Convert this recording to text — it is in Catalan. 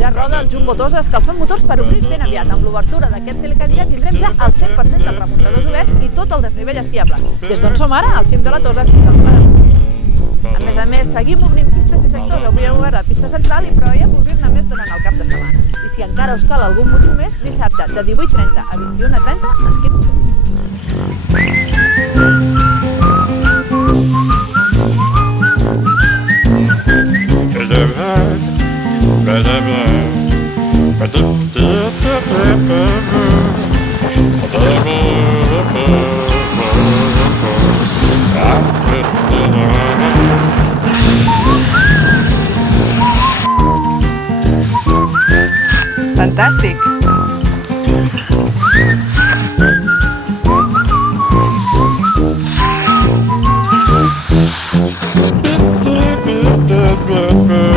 Ja roda el Jumbo Tosa escalfant motors per obrir ben aviat. Amb l'obertura d'aquest Telecat ja tindrem ja el 100% dels remuntadors oberts i tot el desnivell esquiable. Des d'on som ara, al cim de la Tosa, fins al Pla de Montjuïc. A més, seguim obrint pistes i sectors. Avui hem obert la pista central i preveiem obrir-ne més durant el cap de setmana. I si encara us cal algun motiu més, dissabte de 18:30 a 21:30 a Esquí Montjuïc. Fantàstic! Ba